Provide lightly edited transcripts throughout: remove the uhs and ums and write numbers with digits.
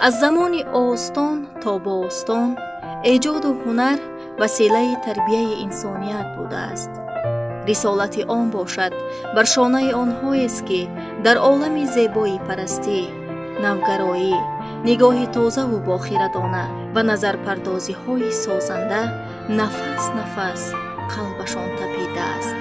از زمان آستان تا باستان ایجاد و هنر وسیله تربیه انسانیت بوده است. رسالت آن باشد بر شانه آنهایی است که در عالم زیبایی پرستی، نوگرایی، نگاه تازه و باخیردانه و نظر پردازی های سازنده نفس نفس قلبشان تپیده است.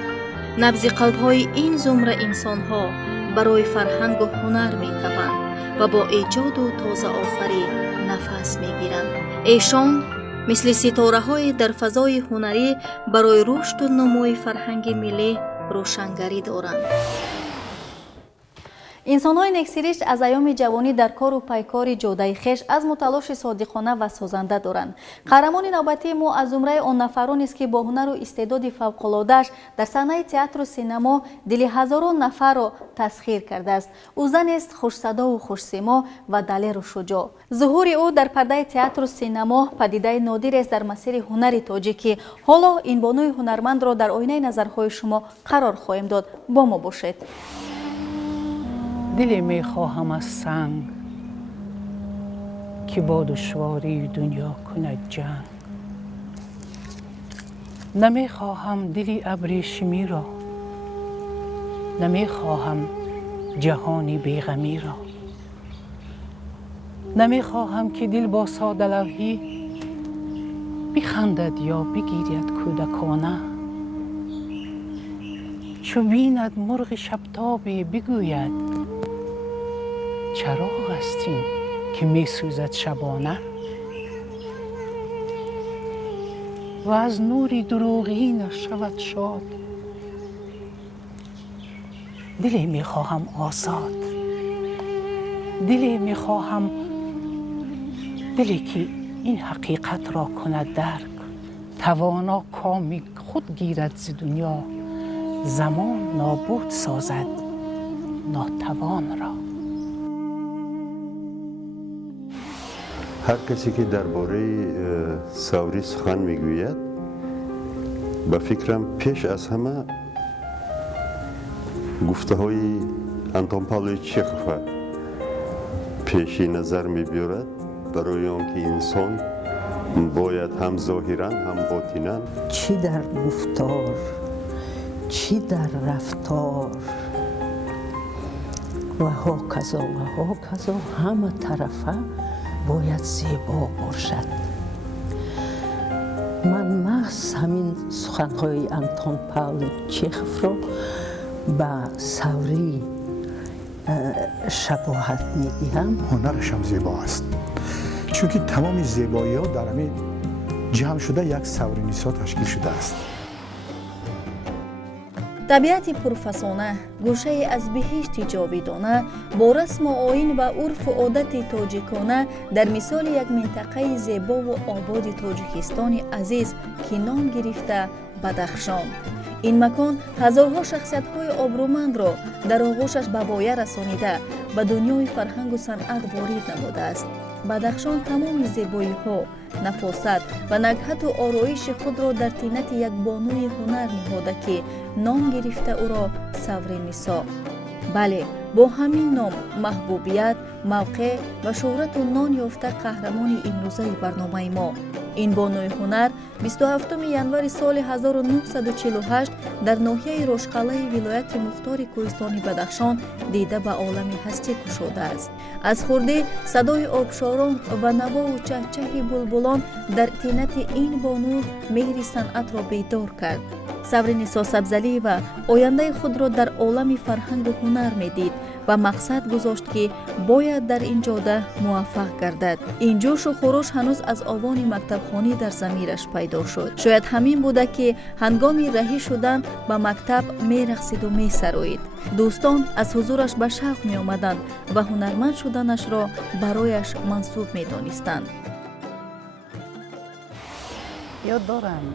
نبض قلب های این زمره انسان ها برای فرهنگ و هنر می تپند و با ایجاد و تازه آفری نفس می گیرند. ایشان مثل ستاره های در فضای هنری برای رشد و نموی فرهنگ ملی روشنگری دارند. انسان‌های نکسیریش از ایام جوانی در کار و پیکار جوده خویش از متلاش صادقانه و سازنده دارند. قهرمان نوبتی ما از زمره آن نفرانی است که با هنر و استعداد فوق‌العاده‌اش در صحنه تئاتر و سینما دل هزاران نفر را تسخیر کرده است. او زن است خوش‌صدا و خوش‌سیما و دلیر و شجاع. ظهور او در پرده تئاتر و سینما پدیده نادر است در مسیر هنر تاجیکی. حالا این بانوی هنرمند را در آینه نظرهای شما قرار خواهیم داد. با ما باشید. دلی می خواهم از سنگ که با دشواری دنیا کند جنگ. نمی خواهم دلی ابریشمی را، نمی خواهم جهانی بیغمی را. نمی خواهم که دل با ساده لوحی بخندد یا بگیرد کودکانه. چو بیند مرغ شبتابی بگوید چراغ است این که می سوزد شبانه. و از نوری دروغین شود شاد. دلی می خواهم آزاد، دلی می خواهم، دلی که این حقیقت را کند درک. توانا کامی خود گیرد ز دنیا، زمان نابود سازد ناتوان را. هر کسی که درباره ساوری سخن میگوید به فکرم پیش از همه گفته های آنتون پاولویچ چخوف پیش نظر میبیارد، برای آنکه انسان باید هم ظاهرا هم باطنا چی در گفتار چی در رفتار و هاکذا همه طرفه باید زیبا باشد. من محض همین سخنهای آنتون پاولویچ چخوف را به ساوری شباهت میدهم. هنرش هم زیبا است، چون که تمام زیبایی ها در همین جمع شده یک ساوری نیسا تشکیل شده است. طبیعت پرفسانه، گوشه از بهشت جاویدانه، با رسم و آیین و عرف و عادت تاجیکانه در مثال یک منطقه زیبا و آباد تاجیکستان عزیز که نام گرفته بدخشان. این مکان هزارها شخصیت‌های آبرومند را در آغوشش به پایه رسانیده به دنیای فرهنگ و صنعت وارد نموده است. بدخشان تمام زیبایی‌ها، نفاست و نکهت و آرایش خود را در طینت یک بانوی هنر نهاده که نام گرفته او را ساوری نسا. بله، با همین نام محبوبیت، موقع و شهرت و نام یافته قهرمان امروزه برنامه ما. این بانوی هنر 27 ینوار سال 1948 در ناحیه روشقلعه ولایت مختار کوهستان بدخشان دیده به عالم هستی گشوده است. از خورده صدای آبشاران و نوا و چهچه بلبلان در طینت این بانو مهر صنعت را بیدار کرد. ساوری نسا سبزلی و آینده خود را در عالم فرهنگ و هنر میدید و مقصد گذاشت که باید در این جاده موفق گردد. این جوش و خروش هنوز از آوان مکتبخانه در ضمیرش پیدا شد. شاید همین بوده که هنگام رهی شدن به مکتب می رقصید و می سرایید. دوستان از حضورش به شوق می آمدند و هنرمند شدنش را برایش منصوب می دانستند. یاد دارم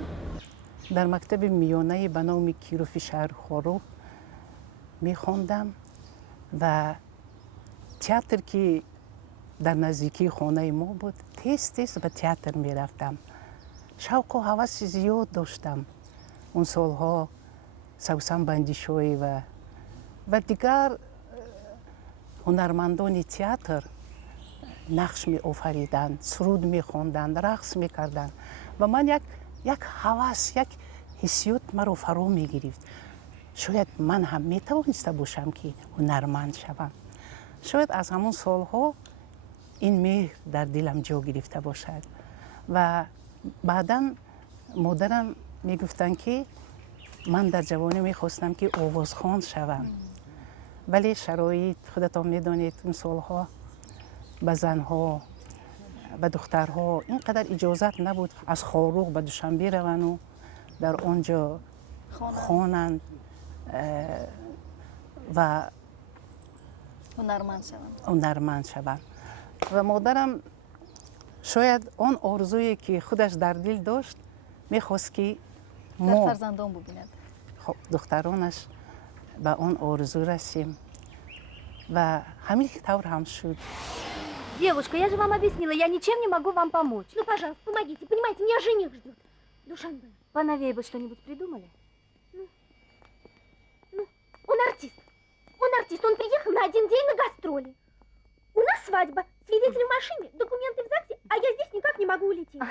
در مکتب میانه به نام کیروف شهر خروب می خواندم و تئاتر که در نزدیکی خانه ما بود تیز به تئاتر می رفتم. شوق و هوس زیاد داشتم. اون سالها سوسن بندیشوی و دیگر هنرمندان تئاتر نقش می آفریدند، سرود می خواندند، رقص می کردند و من یک هوس، یک حسیات مرا فرو می گرفت. شاید من هم می توانسته باشم که هنرمند شوم. شاید از همون سالها این مهر در دلم جا گرفته باشد و بعدا مادرم می گفتن که من در جوانی می خواستم که آوازخوان شوم، ولی شرایط خودتان می دانید اون سالها به زنها به دخترها اینقدر اجازت نبود از خاروق به دوشنبه روند و در آنجا خوانند و هنرمند شوند. و مادرم شاید آن آرزویی که خودش در دل داشت میخواست که ما فرزندان ببیند، دخترانش به آن آرزو رسیم و همین طور هم شد. Девушка, я же вам объяснила, я ничем не могу вам помочь. Ну, пожалуйста, помогите. Понимаете, меня жених ждет. Душанбе, поновее бы что-нибудь придумали. Ну, он артист. Он приехал на один день на гастроли. У нас свадьба, свидетели в машине, документы в ЗАГСе, а я здесь никак не могу улететь.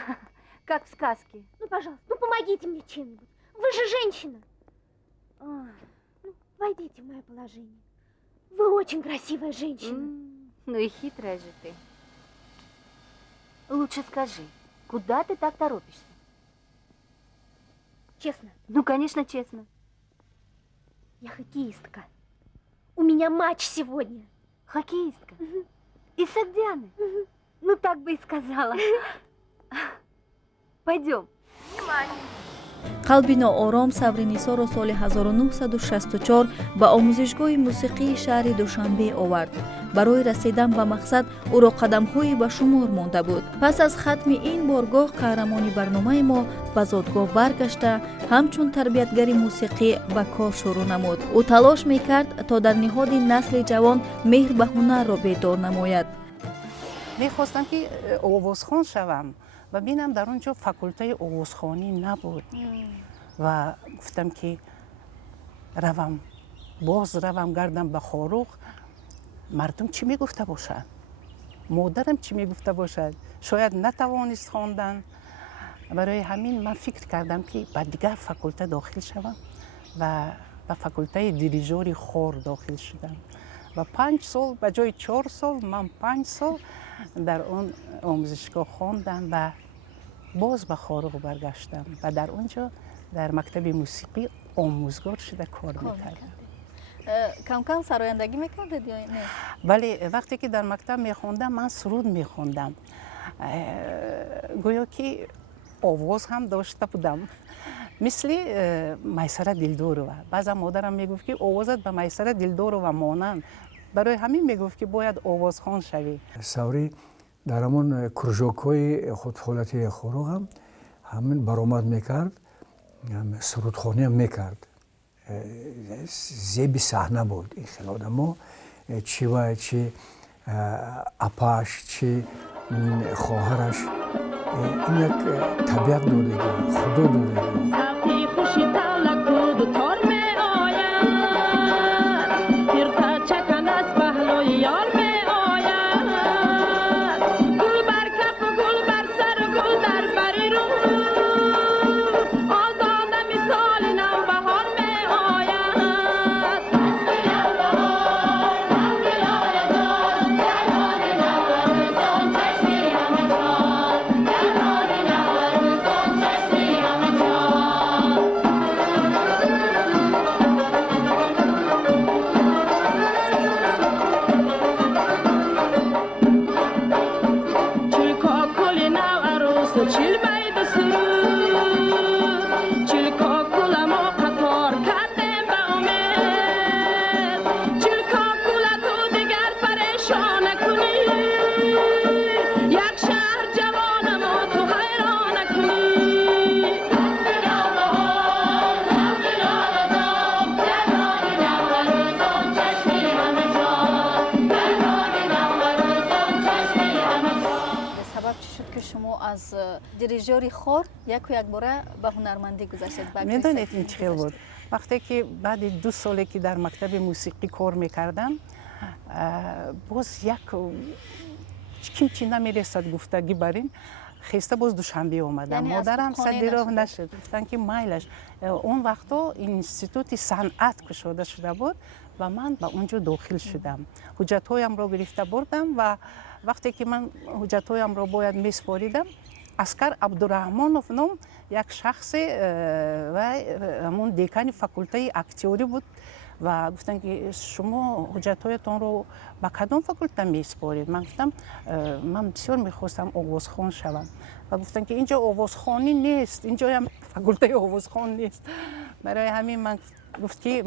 Как в сказке. Ну, пожалуйста, ну помогите мне чем-нибудь. Вы же женщина. Ну, войдите в мое положение. Вы очень красивая женщина. Ну и хитрая же ты. Лучше скажи, куда ты так торопишься? Честно, Ну, конечно, честно. я хоккеистка. У меня матч сегодня. Хоккеистка. И Сагдианы. Ну, так бы и сказала. Пойдем. қалби ноором савринисоро соли 1964 ба омӯзишгоҳи мусиқии шаҳри душанбе овард. барои расидан ба мақсад ӯро қадамҳои ба шумор монда буд. пас аз хатми ин боргоҳ қаҳрамони барномаи мо ба зодгоҳ баргашта ҳамчун тарбиятгари мусиқӣ ба кор шурӯъ намуд. ӯ талош мекард то дар ниҳоди насли ҷавон меҳр ба ҳунарро бедор намояд. میخواستم که آوازخوان شوم و بینم در اونجا فاکولته آوازخوانی نبود و گفتم که روم گردم به خاروق، مردم چی میگفته باشد، مادرم چی میگفته باشد، شاید نتوانست خواندن. برای همین من فکر کردم که به دیگر فاکولته داخل شوم و به فاکولته دیریژوری خور داخل شدم و 5 سال به جای 4 سال من 5 سال در اون آموزشگاه خواندم و باز به خاروق برگشتم و در اونجا در مکتب موسیقی آموزگار شده کار میکردم. کم کم سرایندگی میکردید یا نه؟ ولی وقتی که در مکتب میخوندم من سرود میخوندم، گویا که آواز هم داشته بودم مثل میسره دلدورова. بعضا مادرم میگفت که آوازت به میسره دلدورова مانند، برای همین میگفت که باید آوازخوان شوی. سوری در همون کرژوک‌های خودفعالیتی خاروق هم همین برآمد میکرد، سرودخوانی هم میکرد. زیبی صحنه بود. این خیلی آدم‌ها چی و چی اپاش چی خواهرش این یک طبیعت دادگی، خدا دادگی. از دیریژوری خور یک باره به هنرمندی گذشتید. میدونید این چه بود؟ وقتی که بعد 2 سالی که در مکتب موسیقی کار میکردم، باز یک چی نمیرسد گفتگی برین خسته باز دوشنبه اومدم. یعنی از مادرم خود خانه صد راه نشده؟ نشد، گفتن که مایلش اون وقتا اینستیتوت صنعت گشوده شده بود و من به اونجا داخل شدم. حجت‌هایم را گرفته بردم و وقتی که من حجت‌هایم را باید میسپاریدم، اسکر عبدالرحمانوف نام یک شخص و همون دیکان فاکولته اکتیوری بود و گفتن که شما حجت‌هایتان رو به کدام فاکولته میسپارید؟ من گفتم من بسیار میخواستم آوازخوان شوم و گفتن که اینجا آوازخوانی نیست، اینجا هم فاکولته آوازخوان نیست. برای همین من گفت که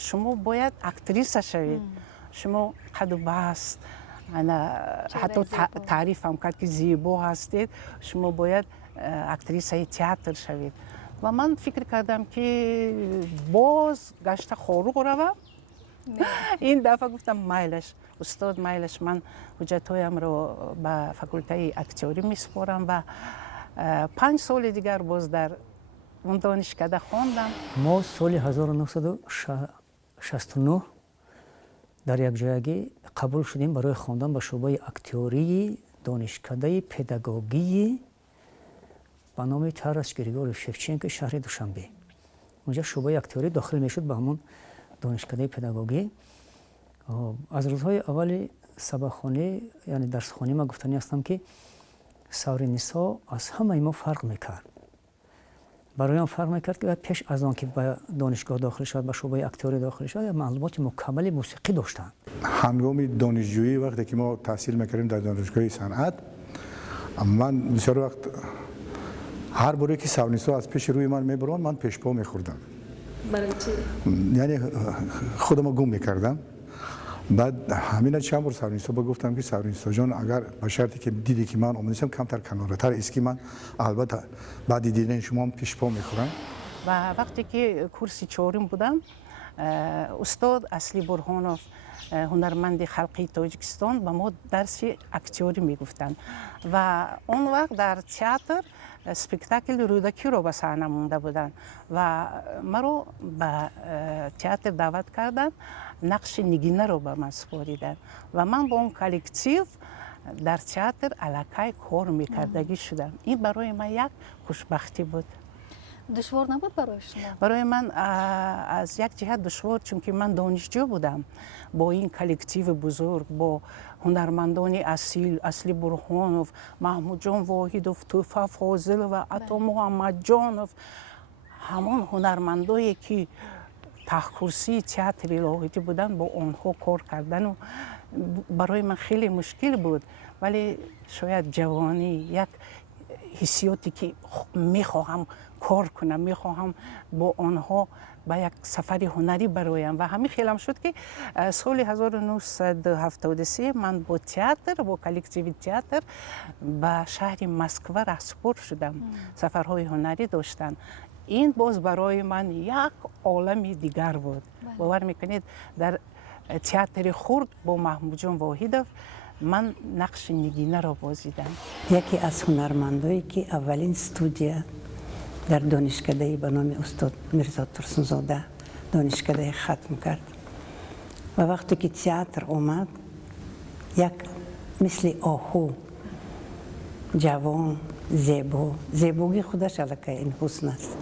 شما باید اکتریسه شوید، شما قد و بست، حتی تعریف هم کرد که زیبا هستید، شما باید اکتریسه تئاتر شوید. و من فکر کردم که باز گشت خاروق روم. این دفعه گفتم مایلش استاد، مایلش من حجت‌هایم رو به فاکولته اکتیوری میسپارم و 5 سال دیگر باز در اون دانشکده خواندم. ما سال 1969 در یک جایگی قبول شدیم برای خواندن به شعبه اکتیوری دانشکده پداگوژی به نام تارас گریگوری شفچنکو شهر دوشنبه. اونجا شعبه اکتیوری داخل میشد به همون دانشکده پداگوژی. از روزهای اول سبقخوانی یعنی درسخوانی ما گفتنی هستم که ساورینیسا از همه ما فرق میکرد. برای آن فرق میکرد که پیش از آن که به دانشگاه داخل شد، به شعبه اکتیوری داخل شد، معلومات مکمل موسیقی داشتند. هنگام دانشجویی وقتی که ما تحصیل میکردیم در دانشگاه صنعت، من بسیار وقت هر باره که ساورینیسا از پیش روی من میبرون، من پیش پا میخوردم. برای چی؟ یعنی خودم گم میکردم. بعد همین چند بار ساورینیسا گفتم که ساورینیسا جان اگر به شرطی که دیدی که من اومدم کمتر کنارتر است که من البته بعد دیدن شما هم پیش پا میخورم. و وقتی که کورس 4 بودم، استاد اصلی برهانوف هنرمند خلقی تاجیکستان به ما درس اکتیوری میگفتند و اون وقت در تئاتر اسپکتاکل رودکی رو به صحنه مونده بودن و مرا به تئاتر دعوت کردن، نقش نگینه رو به من سپاریدن و من با اون کلکتیو در تئاتر الکی کار میکردگی شدم. این برای من یک خوشبختی بود. دشوار نبود برای شما؟ برای من از یک جهت دشوار، چون که من دانشجو بودم با این کلکتیو بزرگ، با هنرمندان اصلی برهانوف، محمود جان واحدوف، توفا فاضل و عطا محمد جانوف، همون هنرمندایی که تخصصی تئاتر لاهوتی بودن، با آنها کار کردن و برای من خیلی مشکل بود. ولی شاید جوانی یک حسیاتی که میخواهم کار کنم، میخواهم با آنها به یک سفر هنری برایم و همین خیالم شد که سال 1973 من با تئاتر، با کلکتیو تئاتر به شهر مسکو رهسپار شدم. سفرهای هنری داشتن. این باز برای من یک عالم دیگر بود. باور میکنید در تئاتر خرد با محمود جان واحدوف من نقش نگینه را بازیدم. یکی از هنرمندایی که اولین استودیو در دانشکده به نام استاد میرزا ترسونزاده دانشکده ختم کرد و وقتی که تئاتر اومد، یک مثل آهو، جوان، زیبا، زیبایی خودش الکی این حسن است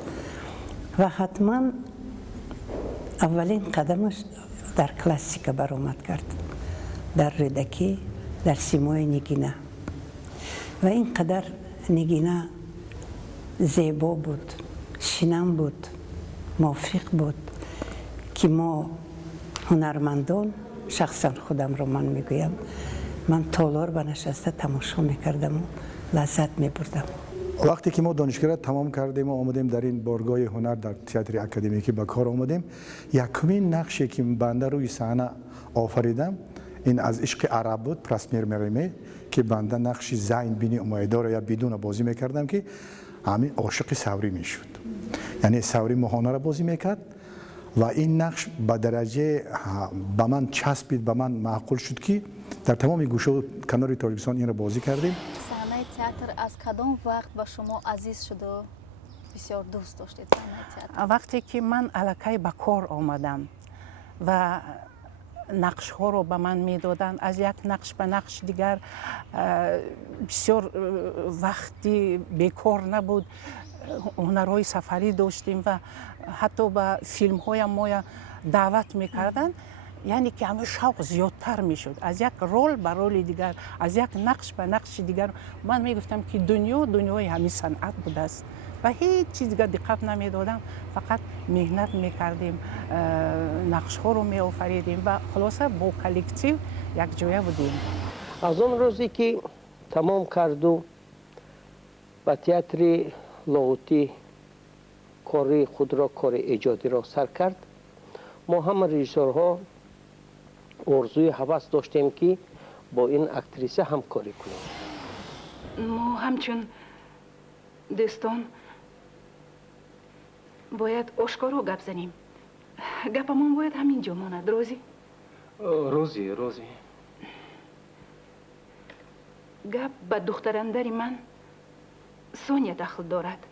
و حتما اولین قدمش در کلاسیک برآمد کرد، در رودکی، در سیمای نگینه و اینقدر نگینه زیبا بود، شنم بود، موفق بود که ما هنرمندان، شخصا خودم رو من میگویم، من تالار بنشسته تماشا میکردم و لذت میبردم. وقتی که ما دانشگاه تمام کردیم و آمدیم در این بارگاه هنر در تئاتر اکادمیکی به کار آمدیم، یکمین نقشی که بنده روی صحنه آفریدم این از عشق عرب بود، پرسمیر مریمه، که بنده نقش زین بینی امیدوار یا بدون بازی میکردم که همین عاشق سوری میشد. یعنی سوری ماهانه را بازی میکرد و این نقش به درجه به من چسبید، به من معقول شد که در تمام گوشه و کنار تاجیکستان این را بازی کردیم. صحنه تئاتر از کدام وقت به شما عزیز شد و بسیار دوست داشتید صحنه تئاتر؟ وقتی که من الکی به کار آمدم و نقش ها رو به من میدادن. از یک نقش به نقش دیگر بسیار وقتی بیکار نبود، هنرهای سفری داشتیم و حتی به فیلم های ما دعوت میکردن. یعنی که همه شوق زیادتر میشد از یک رول به رول دیگر، از یک نقش به نقش دیگر. من میگفتم که دنیای همین صنعت بوده است و هیچ چیز دیگر دقت نمیدادم، فقط مهنت میکردیم، نقش ها رو می آفریدیم و خلاصه با کلکتیو یک جایه بودیم. از اون روزی که تمام کرد و به تئاتر لاهوتی کار خود را، کار ایجادی را سر کرد، ما هم رژیسورها آرزوی هوس داشتیم که با این اکتریسه همکاری کنیم. ما همچون دوستان باید آشکارا گپ زنیم. گپمون باید همینجا ماند. روزی گپ به دخترندر من سونیا دخل دارد.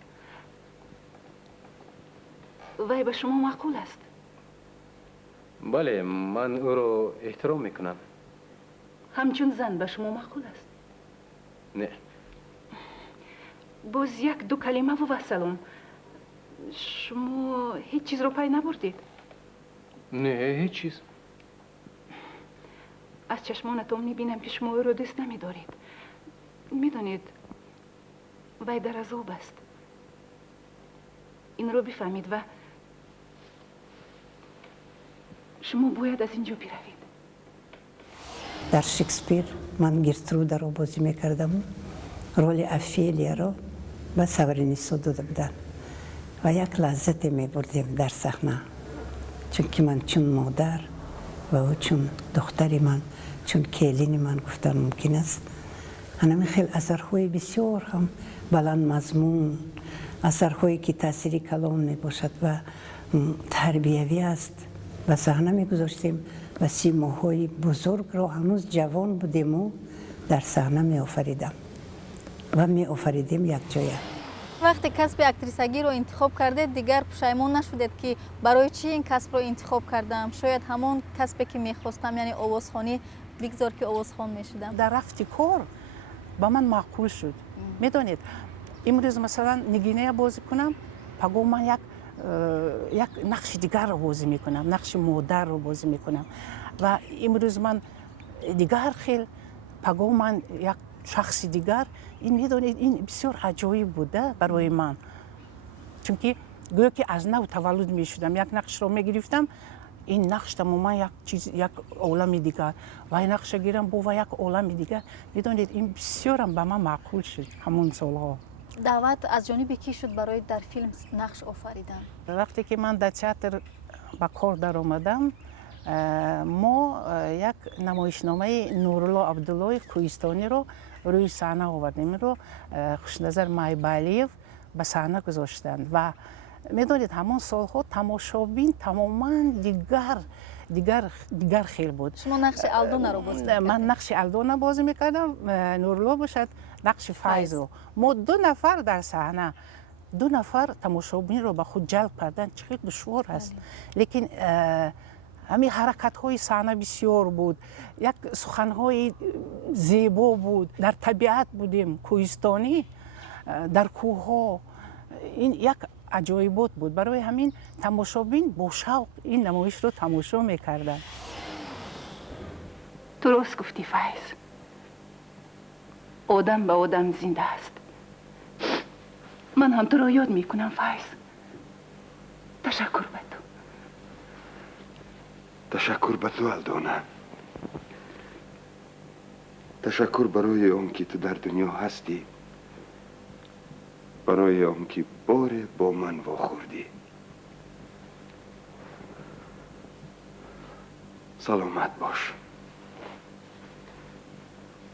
وی به شما معقول است؟ بله، من او را احترام میکنم. همچون زن به شما معقول است؟ نه. باز یک دو کلمه و سلام. شما هیچ چیز رو پی نبردید؟ نه، هیچ چیز. از چشمانتون میبینم که شما او رو دوست نمیدارید. میدونید وی در عذاب است. این رو بفهمید و شما باید از اینجا بروید. در شکسپیر من گرترود رو بازی میکردم، رول افیلیا رو به سورینیسو داده بودن و یک لحظت میبردیم در صحنه، چون که من چون مادر و او چون دختری من، چون کلین من گفتن ممکن است همه خیلی اثرهای بسیار هم بلند مضمون، اثرهایی که تاثیری کلام میباشد و تربیوی است و صحنه میگذاشتیم و 30 ماه‌های بزرگ رو هنوز جوان بودیم و در صحنه می آفریدم و می آفریدیم یک جایه. وقتی کسب اکتریسگی رو انتخاب کرده دیگر پشیمون نشدید که برای چی این کسب رو انتخاب کردم؟ شاید همون کسبی که میخواستم، یعنی آوازخوانی بگذار که آوازخوان میشدم. در رفت کار با من معقول شد. میدونید امروز مثلا نگینه بازی کنم، پگو من یک نقش دیگر رو بازی میکنم، نقش مادر رو بازی میکنم و امروز من دیگر خیلی پگو من یک شخص دیگر. این میدونید این بسیار عجایب بوده برای من، چون که گویا که از نو تولد میشدم، یک نقش رو میگرفتم، این نقش تماما یک عالم دیگر و این نقش گیرم با یک عالم دیگر. میدونید این بسیارم به من معقول شد همون سالها. دعوت از جانب کی شد برای در فیلم نقش آفریدن؟ وقتی که من در تئاتر به کار در آمدم، ما یک نمایشنامه نورالله عبدالله کوهستانی رو روی صحنه آوردیم. این رو خوشنظر مایبالیف به صحنه گذاشتند و میدونید همون سالها تماشابین تماما دیگر خیلی بود. شما نقش الدونا رو بازی میکردید؟ من نقش الدونا بازی میکردم، نورالله باشد نقش فایز رو. ما 2 نفر در صحنه، 2 نفر تماشابین رو به خود جلب کردن چقدر دشوار است. لیکن همین حرکت های صحنه بسیار بود، یک سخن های زیبا بود، در طبیعت بودیم، کوهستانی، در کوه ها. این یک عجایبات بود. برای همین تماشابین با شوق این نمایش رو تماشا میکردن. درست گفتی فایز، آدم به آدم زنده است. من هم تو را یاد میکنم فایز. تشکر به تو. تشکر به تو الدونا. تشکر برای اون که تو در دنیا هستی، برای اون که بار با من واخوردی. سلامت باش.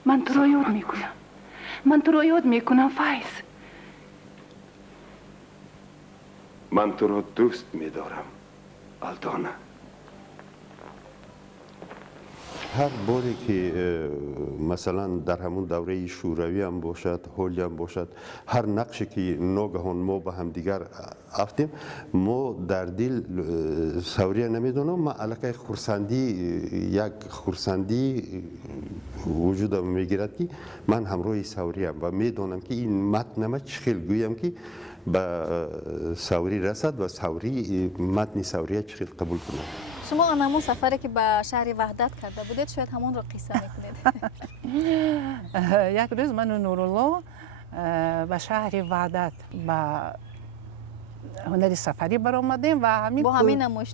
من تو را یاد میکنم. من تو را یاد میکنم فایز. من تو را دوست میدارم الدونا. هر باری که مثلا در همون دوره شوروی هم باشد، هولی هم باشد، هر نقشی که ناگهان ما به هم دیگر افتیم، ما در دل سوریه نمیدونم، ما علاقه خورسندی، یک خورسندی وجود میگیرد که من همراه سوری هم و میدونم که این متن چه خیلی گویم که به سوری رسد و سوری متن سوریه چه خیلی قبول کنه. شما آن همون سفری که به شهر وحدت کرده بودید شاید همون رو قصه میکنید. یک روز من و نورالله به شهر وحدت به هنری سفری برآمدیم و همین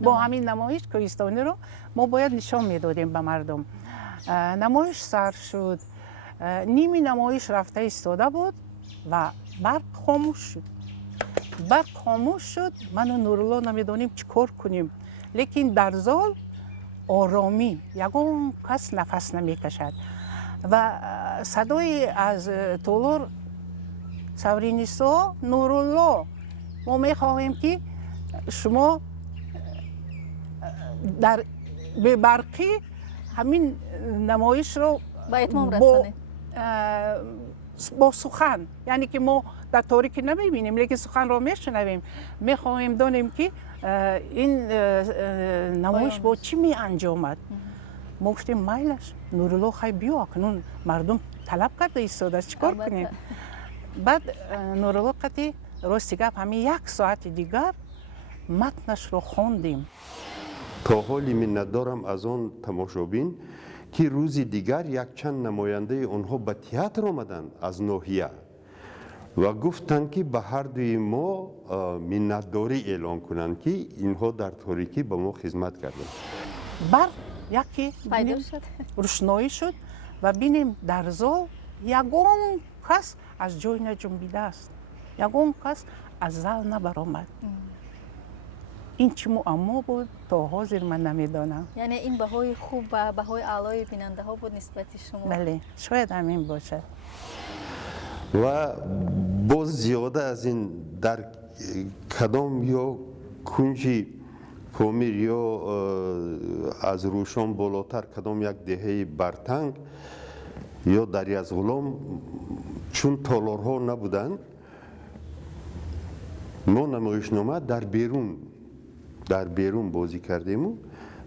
با همین نمایش کوهستانی رو ما باید نشان میدادیم به مردم. نمایش سر شد، نیمی نمایش رفته ایستاده بود و برق خاموش شد. من و نورالله نمیدانیم چی کار کنیم، لیکن در زال آرامی، یگان کس نفس نمیکشد و صدای از تالار سورینیسا نورالله ما میخواهیم که شما در به برقی همین نمایش رو به اتمام رسانید با سخن، یعنی که ما در تاریکی نمیبینیم لیکن سخن رو میشنویم، میخواهیم دانیم که این نمایش با چی می انجامد. ما گفتیم میلش نورالله خیلی بیا کنون مردم طلب کرده ایستاده چیکار کنیم. بعد نورالله قطعی راستی گپ همین یک ساعت دیگر متنش رو خوندیم. تا حالی من ندارم از آن تماشابین که روزی دیگر یک چند نماینده اونها به تئاتر آمدن از ناحیه و گفتند که به هر دوی ما منتداری اعلان کنند که اینها در تاریکی به ما خدمت کردند. برق یکی روشنایی شد و بینیم در زال یگان کس از جای نجنبیده است، یگان کس از زال نبرآمد. این چه معما بود تا حاضر من نمیدانم. یعنی این بهای خوب و بهای اعلای بیننده ها بود نسبت شما. بله شاید همین باشه. و باز زیاده از این در کدام یا کنجی پامیر یا از روشان بالاتر کدام یک دهه برتنگ یا دری از غلام چون تالارها نبودن، ما نمایشنامه در بیرون بازی کردیم و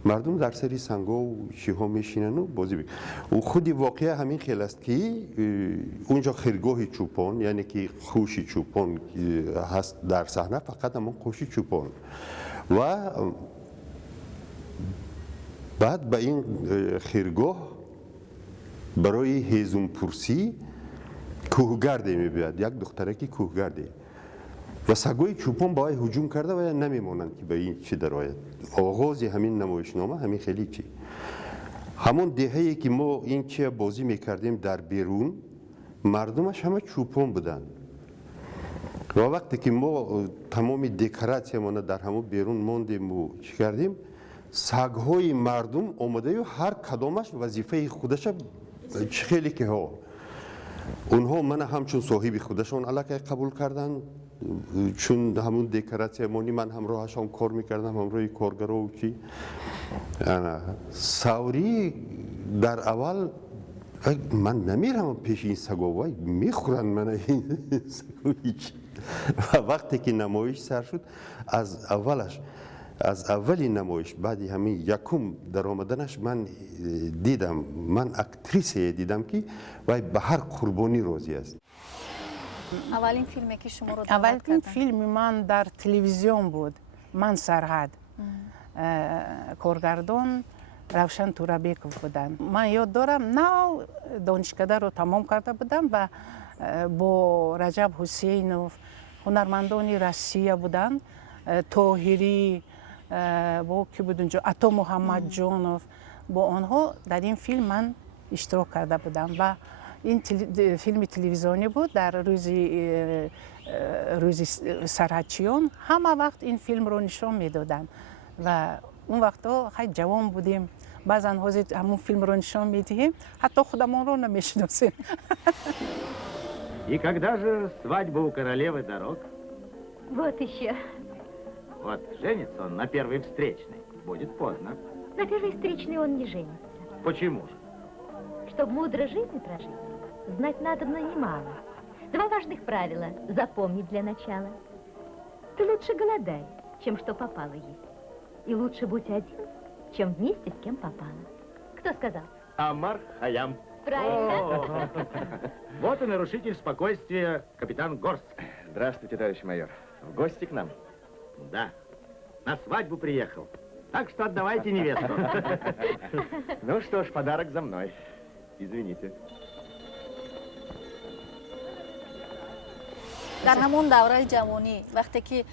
مردم در سری سنگا و چیها میشینن و بازی بگن. و خودی واقعه همین خیلی است که اونجا خیرگاه چوپان، یعنی که خوش چوپان هست در صحنه، فقط همون خوش چوپان و بعد به این خیرگاه برای هیزم پرسی کوهگرده میبید، یک دختره که کوهگرده و سگوی چوپان با هجوم کرده و نمیمونند که به این چی در آید. آغاز همین نمایشنامه همین خیلی چی همون دهه‌ای که ما این چی بازی میکردیم در بیرون مردمش همه چوپان بودن و وقتی که ما تمام دکوراسیمون در همون بیرون موندیم و چی کردیم، سگ‌های مردم آمده و هر کدامش وظیفه خودش خیلی که ها اونها من همچون صاحب خودشون علاقه قبول کردن، چون همون دکوراسیمونی من همراهشان کار میکردم، همراه کارگرا و چی. سوری در اول من نمیرم پیش این سگا، میخورن من این سگا هیچ. و وقتی که نمایش سر شد از اولی نمایش بعد همین یکم در آمدنش من دیدم، من اکتریسه دیدم که وای به هر قربانی راضی است. اولین فیلمی که شما رو اولین فیلم من در تلویزیون بود، من سرحد. کارگردان روشن تورابیکوف بودن. من یاد دارم نو دانشکده رو تمام کرده بودم و با رجب حسینوف هنرمندان روسیه بودن، طاهری با کی بود اونجا، عطا محمد جانوف، با آنها در این فیلم من اشتراک کرده بودم و این فیلم تلویزیونی بود در روزی سرحدچیان، همه وقت این فیلم رو نشان میدادن و اون وقتا خیلی جوان بودیم، بعضا حاضر همون فیلم رو نشان میدیم حتی خودمون رو نمیشناسیم. И когда же свадьба у королевы дорог? Вот еще. Вот женится он на первой встречной. Будет поздно. На первой встречной он не женится. Почему же? Чтобы мудро жизнь прожить, знать надобно немало. Два важных правила запомни для начала. Ты лучше голодай, чем что попало есть. И лучше будь один, чем вместе с кем попало. Кто сказал? Амар Хаям. Правильно. Вот и нарушитель спокойствия, капитан Горст. Здравствуйте, товарищ майор. В гости к нам? Да, на свадьбу приехал. Так что отдавайте невесту. Ну что ж, подарок за мной. Извините. در همون دوره جوانی وقتی که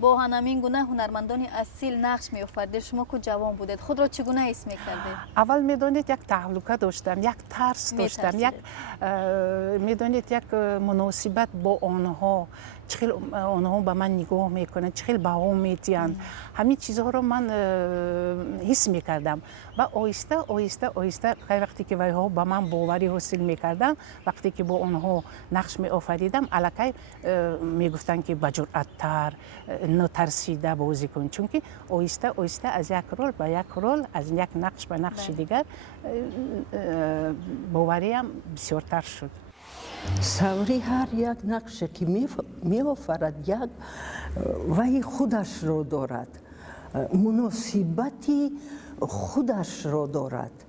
با همین گونه هنرمندان اصیل نقش می آفردید، شما که جوان بودید خود را چگونه حس می‌کردید؟ اول میدونید یک تعلقه داشتم، یک ترس داشتم، یک میدونید یک مناسبت با آنها، چخیل آنها به من نگاه میکنند، چخیل به هم میتیند، همین چیزها رو من حس میکردم و آهسته آهسته آهسته وقتی که ویها به من باوری حاصل میکردن، وقتی که با آنها نقش می آفریدم، الکی میگفتن که با جرأت‌تر، نترسیده بازی کن، چون که آهسته آهسته از یک رول به یک رول، از یک نقش به نقش دیگر باوریم بسیارتر شد. سوری هر یک نقشه که می آفرد یک وی خودش را دارد، مناسبتی خودش را دارد.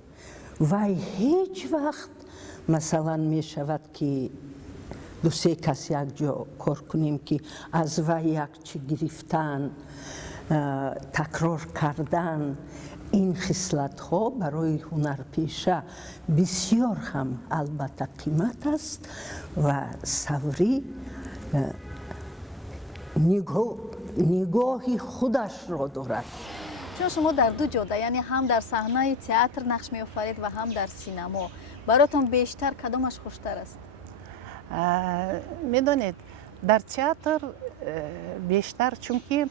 وی هیچ وقت مثلا می شود که دو سه کس یک جا کار کنیم که از وی یک چی گرفتن، تکرار کردن، این خصلت ها برای هنرپیشه بسیار هم البته قیمت است و سوری نگاهی خودش را دارد. چون شما در دو جاده، یعنی هم در صحنه تئاتر نقش می آفرید و هم در سینما، براتون بیشتر کدامش خوشتر است؟ میدونید در تئاتر بیشتر، چون که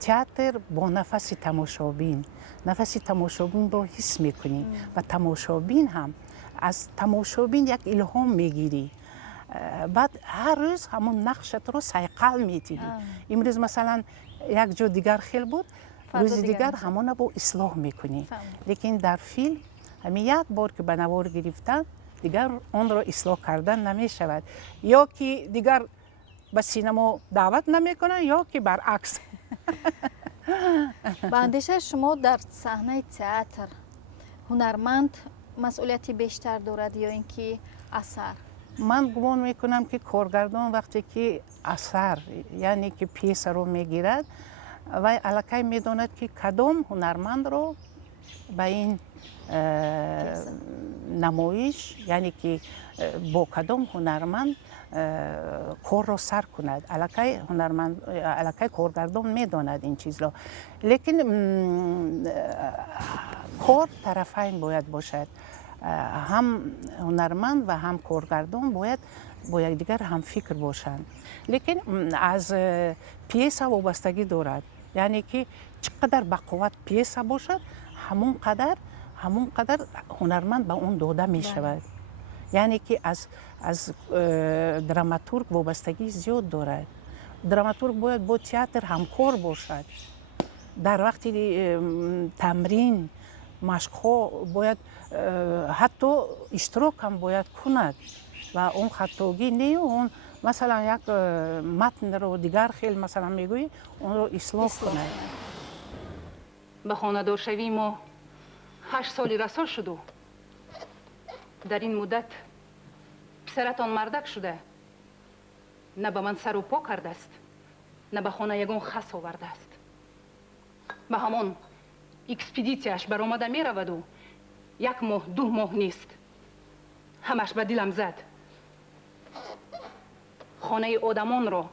تئاتر با نفس تماشابین، نفس تماشابین رو حس میکنی و تماشابین هم از تماشابین یک الهام میگیری، بعد هر روز همون نقشت رو سیقل میتیدی. امروز مثلا یک جا دیگر خیل بود، روز دیگر همون رو اصلاح میکنی. لیکن در فیلم همین یک بار که به نوار گرفتن دیگر اون رو اصلاح کردن نمی شود، یا که دیگر به سینما دعوت نمیکنن یا که برعکس. با اندیشه شما در صحنه تئاتر هنرمند مسئولیتی بیشتر دارد یا اینکه اثر؟ من گمان میکنم که کارگردان وقتی که اثر، یعنی که پیس رو میگیرد و الکی میداند که کدام هنرمند رو به این نمایش، یعنی که با کدام هنرمند کار رو سر کند. الکی کارگردان میداند این چیز رو، لیکن کار طرفین باید باشد، هم هنرمند و هم کارگردان باید با یکدیگر هم فکر باشند. لیکن از پیسه وابستگی دارد، یعنی که چقدر به قوت پیسه باشد همون قدر هنرمند به اون داده می شود. یعنی که از دراماتورگ وابستگی زیاد دارد. دراماتورگ باید با تئاتر همکار باشد. در وقتی تمرین مشق‌ها باید حتی اشتراک هم باید کند و اون خطاگی نه اون مثلا یک متن رو دیگر خیلی مثلا میگویی اون رو اصلاح کند. به خانه‌دار شوی ما 8 سالی رسا شد و در این مدت پسرتان مردک شده، نه به من سر و پا کرده است، نه به خانه یگان خس آورده است. به همان اکسپیدیسیاش برآمده می رود و 1 ماه 2 ماه نیست، همش به دلم زد. خانه آدمان را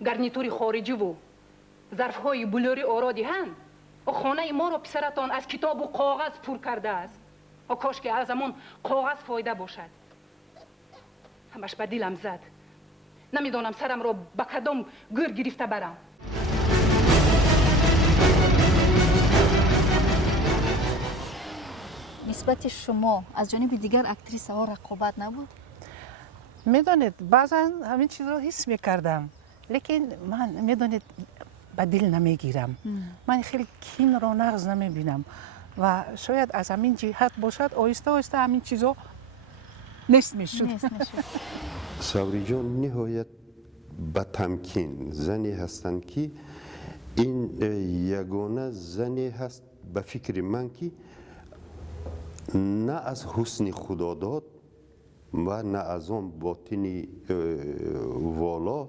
گرنیتوری خارجی و ظرفهای بلوری آرادی هند و خانه ما را پسرتان از کتاب و کاغذ پر کرده است. و کاش که از همون کاغذ فایده باشد. همش به دلم زد، نمیدانم سرم را به کدام گر گرفته برم. نسبت شما از جانب دیگر اکتریس ها رقابت نبود؟ میدونید بعضا همین چیز رو حس میکردم، لیکن من میدونید به دل نمیگیرم. من خیلی کین رو نغز نمیبینم. و شاید از همین جهت باشد آهسته آهسته همین چیزا نیست میشد. سوری جان نهایت به تمکین زنی هستند که این یگانه زنی هست به فکر من که نه از حسن خداداد و نه از آن باطن والا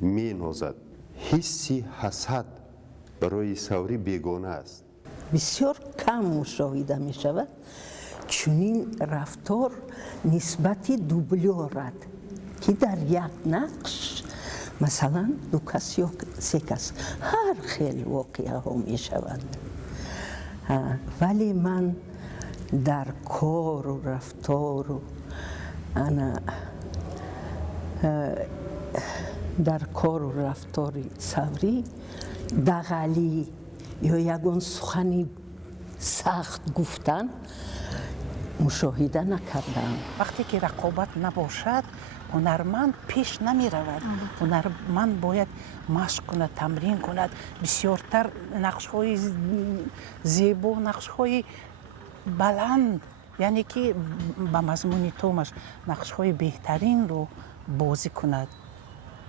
می نازد. حسی حسد برای سوری بیگانه است. بسیار کم مشاهده می شود چنین رفتار نسبت دوبلورد که در یک نقش مثلا دو کس یا سه کس هر خیلی واقعه ها می شود. ولی من در کار و رفتار و در کار و رفتار سوری دغلی یا یگان سخنی سخت گفتن مشاهده نکردم. وقتی که رقابت نباشد هنرمند پیش نمی رود. هنرمند باید مشق کند، تمرین کند، بسیارتر نقش‌های زیبا، نقش‌های بلند، یعنی که به مضمون تومش نقش‌های بهترین رو بازی کند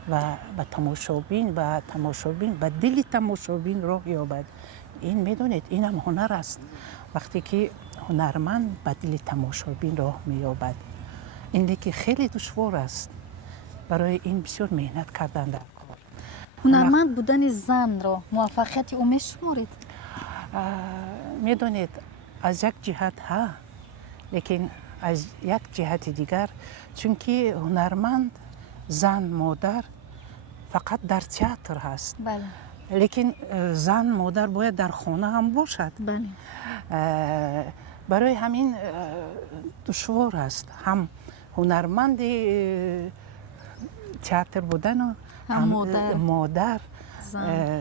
و به تماشابین به دل تماشابین راه یابد. این میدونید این هم هنر است. وقتی که هنرمند به دل تماشابین راه مییابد این که خیلی دشوار است. برای این بسیار مهنت کردن در کار. هنرمند بودن زن را موفقیت او میشمارید؟ میدونید از یک جهت ها، لیکن از یک جهت دیگر چون که هنرمند زن مادر فقط در تئاتر هست. بله. لیکن زن مادر باید در خانه هم باشد. بله. برای همین دشوار است هم هنرمند تئاتر بودن و هم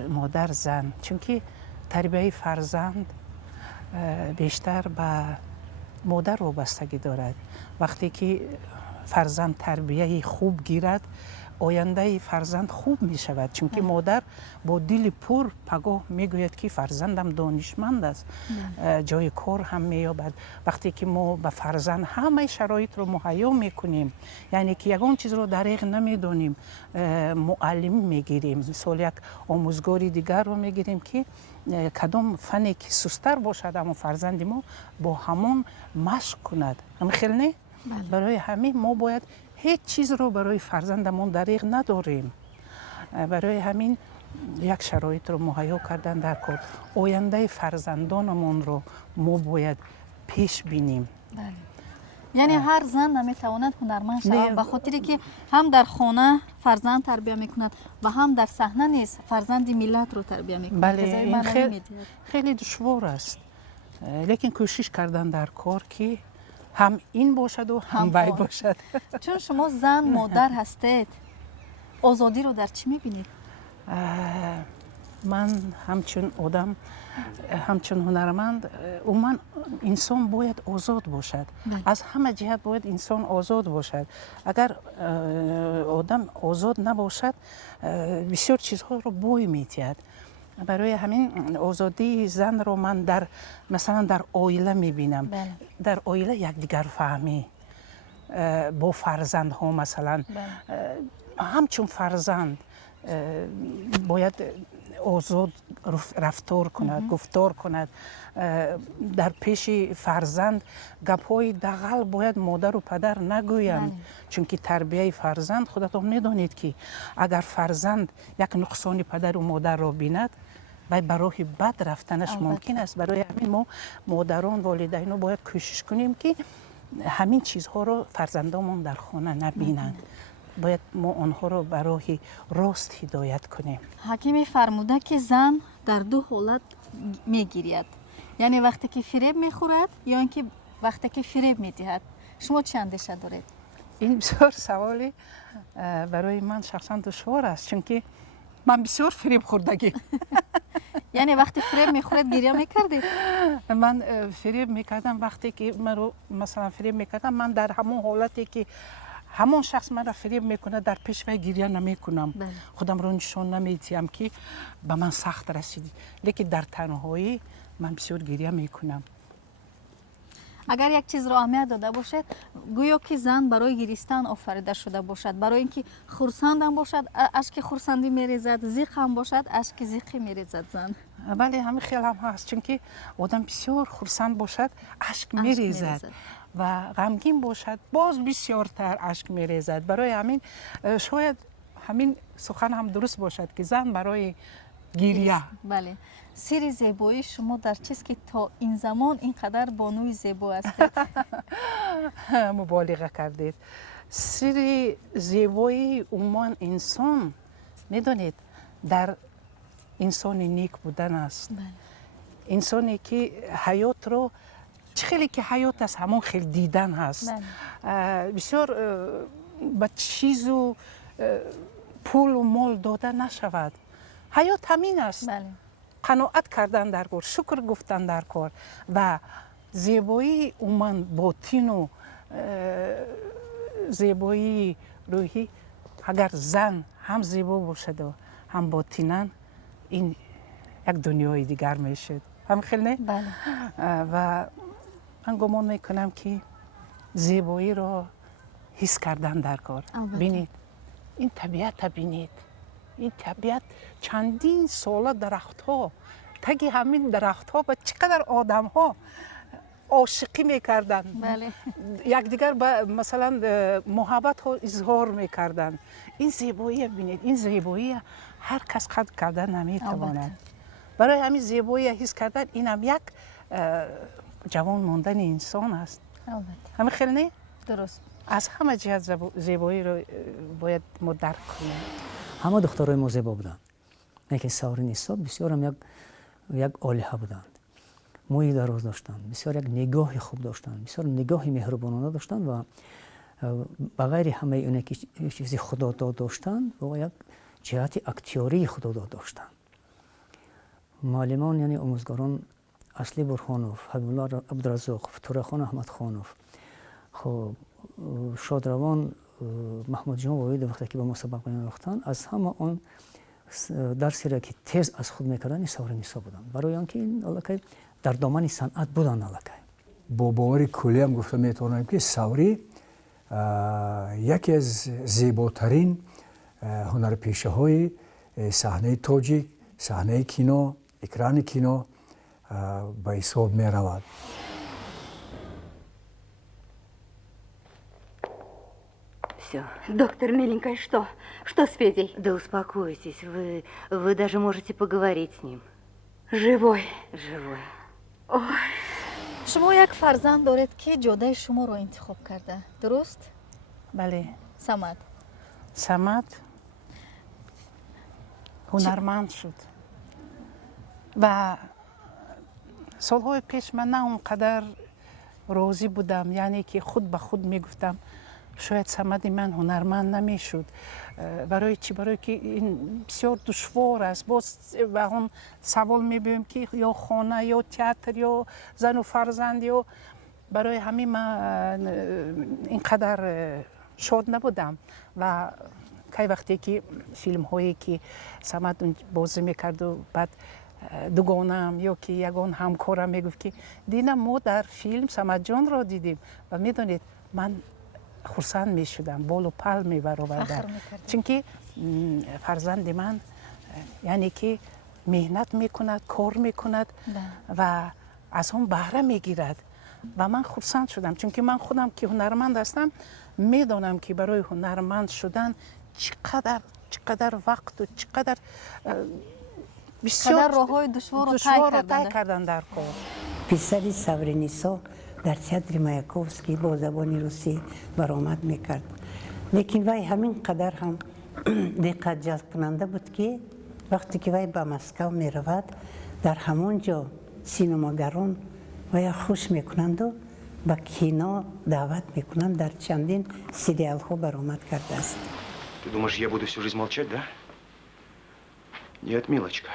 مادر زن، چون که تربیت فرزند بیشتر به مادر وابستگی دارد. وقتی که فرزند تربیت خوب گیرد آینده فرزند خوب می شود، چون که مادر با دل پر پگاه می گوید که فرزندم دانشمند است، جای کار هم می یابد. وقتی که ما به فرزند همه شرایط رو مهیا می کنیم، یعنی که یگان چیز رو دریغ نمی دانیم، معلم می گیریم، مثال یک آموزگاری دیگر رو می گیریم که کدام فنی که سستر باشد اما فرزند ما با همون مشق کند. همین خیلی نه؟ برای همین ما باید هیچ چیز رو برای فرزندمون دریغ نداریم. برای همین یک شرایط رو مهیا کردن در کار. آینده فرزندانمون رو ما باید پیش بینیم. بله. یعنی هر زن نمیتواند هنرمند شود به خاطری که هم در خانه فرزند تربیت میکند و هم در صحنه نیز فرزند ملت رو تربیت میکند. بله این خیلی دشوار است، لیکن کوشش کردن در کار که هم این باشد و هم وی باشد. چون شما زن مادر هستید، آزادی رو در چی میبینید؟ من همچون آدم، همچون هنرمند، من انسان باید آزاد باشد. از همه جهت باید انسان آزاد باشد. اگر آدم آزاد نباشد بسیار چیزها رو بوی میتید. برای همین آزادی زن رو من مثلا در عائله میبینم. در عائله یکدیگر فهمی با فرزند ها مثلا همچون فرزند باید آزاد رفتار کند، گفتار کند. در پیش فرزند گپ‌های دغل باید مادر و پدر نگویند، چون که تربیت فرزند خودتون میدانید که اگر فرزند یک نقصان پدر و مادر را بیند و به راه بد رفتنش ممکن است. برای همین ما مادران والدین باید کوشش کنیم که همین چیزها رو فرزندامون در خانه نبینند. باید ما آنها رو به راه راست هدایت کنیم. حکیم فرموده که زن در دو حالت میگیرید، یعنی وقتی که فریب میخورد یا اینکه وقتی که فریب میدهد. شما چه اندیشه دارید؟ این بسیار سوالی برای من شخصا دشوار است، چون که من بسیار فریب خوردگی. یعنی وقتی فریب میخورد گریه میکردید؟ من فریب میکردم وقتی که من رو مثلا فریب میکردم، من در همون حالتی که همون شخص من را فریب میکنه در پیش وی گریه نمیکنم. خودم رو نشان نمیدیم که به من سخت رسید، لیکن در تنهایی من بسیار گریه میکنم. اگر یک چیز را اهمیت داده باشد گویا که زن برای گریستن آفریده شده باشد، برای اینکه خرسند هم باشد اشک خرسندی میریزد، زیق هم باشد اشک زیقی میریزد زن. بله همین خیلی هم هست، چون که آدم بسیار خرسند باشد اشک میریزد و غمگین باشد باز بسیارتر اشک میریزد. برای همین شاید همین سخن هم درست باشد که زن برای گریه. بله. سر زیبایی شما در چیست که تا این زمان اینقدر بانوی زیبا هستید؟ مبالغه کردید. سر زیبایی عموما انسان میدونید در انسان نیک بودن است. انسانی که حیات رو خیلی که حیات است همون خیلی دیدن هست. بسیار به چیز و پول و مال داده نشود. حیات همین است. قناعت کردن در کار، شکر گفتن در کار و زیبایی عموما باطن و زیبایی روحی. اگر زن هم زیبا باشد و هم باطناً این یک دنیای دیگر میشد. هم خیلی نه؟ بله. و من گمان میکنم که زیبایی رو حس کردن در کار. بینید این طبیعت بینید، این طبیعت چندین ساله درخت ها، تگی همین درخت ها با چقدر آدم ها عاشقی میکردن. بله. یکدیگر مثلا محبت ها اظهار میکردن. این زیبایی بینید، این زیبایی هر کس قدر کردن نمیتواند. برای همین زیبایی حس کردن این هم یک جوان ماندن انسان است. همین خیلی نه؟ درست. از همه جهت زیبایی رو باید ما درک کنیم. همه دخترای ما زیبا بودند. لیکن سوار نسا بسیار هم یک عالیه بودند. موی دراز داشتند، بسیار یک نگاه خوب داشتند، بسیار نگاه مهربانانه داشتند و بغیر همه اونه که چیزی خدا داد داشتند و یک جهت اکتیاری خدا داد داشتند. معلمان یعنی آموزگاران اصلی برهانوف، حبیب الله عبدالرزاق، فتوره خان احمد خانوف، خب شادروان محمود جان وحید وقتی که با ما سبق می‌آموختند از همه آن درسی را که تیز از خود میکردن سوار نسا بودند. برای آنکه این الکی در دامن صنعت بودند. الکی با باور کلی هم گفته میتونم که سواری یکی از زیباترین هنرپیشه های صحنه تاجیک، صحنه کینو، اکران کینو به حساب می رود. Все. Доктор, миленькая, что? Что с Федей? Да успокойтесь, вы даже можете поговорить с ним. Живой. Живой. Ой. شما یک فرزند دارید که جاده شما رو انتخاب کرده، درست؟ بله. سمد. سمد هنرمند شد و سالهای پیش من نه اونقدر راضی بودم، یعنی که خود به خود میگفتم شاید سمد من هنرمند نمیشد. برای چی؟ برای که این بسیار دشوار است. باز و اون سوال میبینیم که یا خانه یا تئاتر یا زن و فرزند، یا برای همین من اینقدر شاد نبودم. و که وقتی که فیلم هایی که سمد بازی میکرد و بعد دوگانم یا که یگان همکارم میگفت که دیدم ما در فیلم سمد جان را دیدیم و میدونید من خرسند می شدم، بال و پل می برآوردم، چون که فرزند من یعنی که مهنت میکند، کار میکند و از اون بهره میگیرد و من خرسند شدم، چون که من خودم که هنرمند هستم میدانم که برای هنرمند شدن چقدر وقت و چقدر بسیار راههای دشوار رو طی کردن در کار. پسر سوار نسا در تئاتر مایاکوفسکی با زبان روسی برآمد میکرد، لیکن وی همین قدر هم دقت جلب کننده بود که وقتی که وی به مسکو می رود در همونجا سینماگران وی خوش میکنند و به کینو دعوت میکنند. در چندین سریال ها برآمد کرده است. Ты думаешь, я буду всю жизнь молчать, да? Нет, милочка.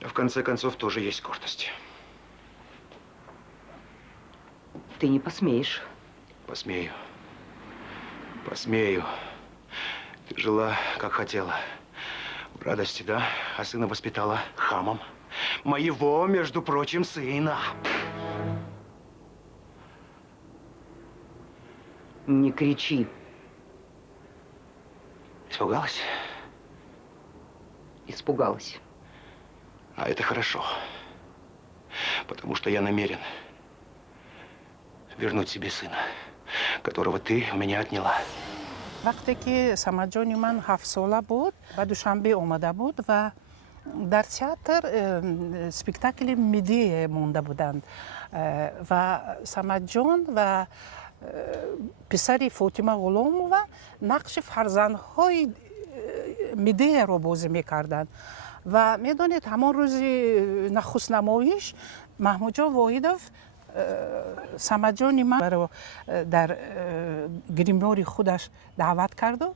В конце концов, тоже есть гордость. Ты не посмеешь. Посмею. Посмею. Ты жила, как хотела. В радости, да? А сына воспитала хамом. Моего, между прочим, сына. Не кричи. Испугалась? Испугалась. А это хорошо. Потому что я намерен вернуть себе сына, которого ты у меня отняла. وقتی که سمجانی من 7 ساله بود و دوشنبه اومده بود و در تئاتر سپیکتاکل میدی مونده بودند و سمجان و پسری فاطمه غلامووا نقش فرزندهای میدی رو بازی میکردند و میدانید همان روز نخست نمایش محمود جان واحدوف سمجانی من رو در گریمنوری خودش دعوت کرد و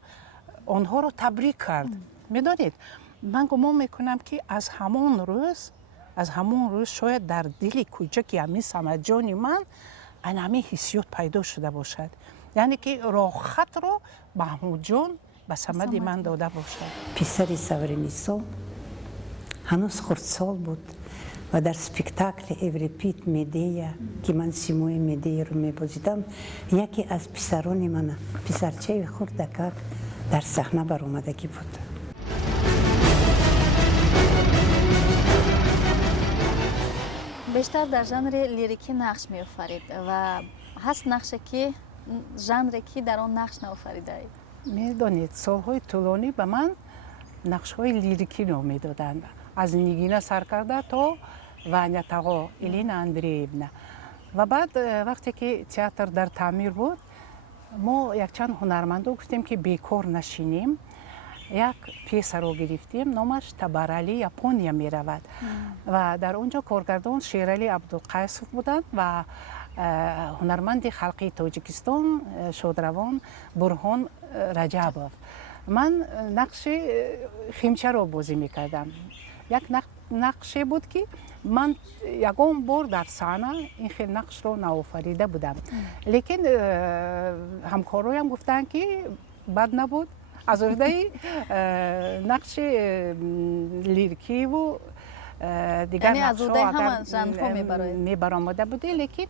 آنها رو تبریک کرد. میدانید من گمان میکنم که از همان روز شاید در دل کوچکی همین سمجانی من همین حسیات پیدا شده باشد. یعنی که راحت رو محمود جان به سمد من داده باشد. پسر سورینیسا هنوز خردسال بود و در سپیکتاکل اوریپیت میدیا که من سیموی میدیا رو میبازیدم یکی از پسران من پسرچه خردکک در صحنه برآمدگی بود. بیشتر در ژانر لیریکی نقش می آفرید و هست نقشی که ژانری که در آن نقش نآفریده اید؟ میدانید سالهای طولانی به من نقش‌های لیریکی رو میدادند. از نیگینا سرکرده تا وانیتاغا ایلینا اندرییونا. و بعد وقتی که تئاتر در تعمیر بود ما یک چند هنرمندا گفتیم که بیکار نشینیم. یک پیس رو گرفتیم نامش تبرالی یاپونیا می رود و در اونجا کارگردان شیرالی عبدالقیسوف بودند و هنرمند خلقی تاجیکستان شادروان برهان رجبوف. من نقش خیمچه رو بازی می کردم. یک نقشی بود که من یکم بار در صحنه این خیلی نقش رو نآفریده بودم لیکن همکارایم گفتن که بد نبود. از عهده نقش لیریکی و دیگر نقش ها می برآمده بوده لیکن